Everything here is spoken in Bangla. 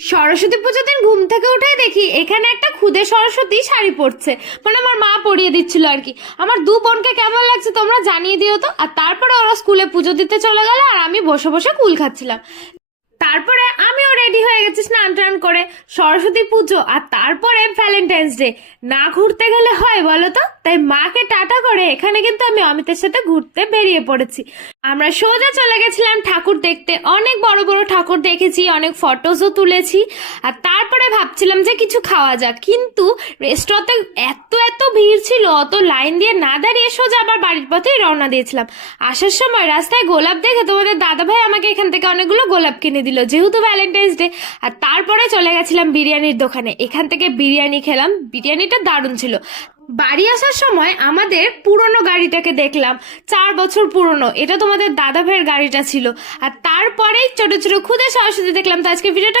সরস্বতী পুজোর দিন ঘুম থেকে উঠেই দেখি এখানে একটা খুদে সরস্বতী শাড়ি পরছে, মানে আমার মা পরিয়ে দিচ্ছিল আর কি। আমার দু বোনকে কেমন লাগছে তোমরা জানিয়ে দিও তো। আর তারপরে ওরা স্কুলে পুজো দিতে চলে গেল আর আমি বসে বসে কুল খাচ্ছিলাম। তারপরে আমিও রেডি হয়ে গেছি স্নান টান করে। সরস্বতী পুজো আর তারপরে ভ্যালেন্টাইন্স ডে, না ঘুরতে গেলে হয় বলো তো? তাই মাকে টাটা করে এখানে কিন্তু আমি অমিতের সাথে ঘুরতে বেরিয়ে পড়েছি। আমরা সোজা চলে গেছিলাম ঠাকুর দেখতে। অনেক বড় বড় ঠাকুর দেখেছি, অনেক ফটোজও তুলেছি। আর তারপরে ভাবছিলাম যে কিছু খাওয়া যাক, কিন্তু রেস্টুরেন্টে এত এত ভিড় ছিল, অত লাইন দিয়ে না দাঁড়িয়ে সোজা আবার বাড়ির পথেই রওনা দিয়েছিলাম। আসার সময় রাস্তায় গোলাপ দেখে তোমাদের দাদাভাই আমাকে এখান থেকে অনেকগুলো গোলাপ কিনে দিল, যেহেতু ভ্যালেন্টাইন্স ডে। আর তারপরে চলে গেছিলাম বিরিয়ানির দোকানে, এখান থেকে বিরিয়ানি খেলাম। বিরিয়ানিটা দারুণ ছিল। বাড়ি আসার সময় আমাদের পুরনো গাড়িটাকে দেখলাম, 4 বছর পুরনো, এটা তোমাদের দাদা ভাইয়ের গাড়িটা ছিল। আর তারপরেই ছোট ছোট খুদে সরস্বতী দেখলাম। তো আজকে ভিডিওটা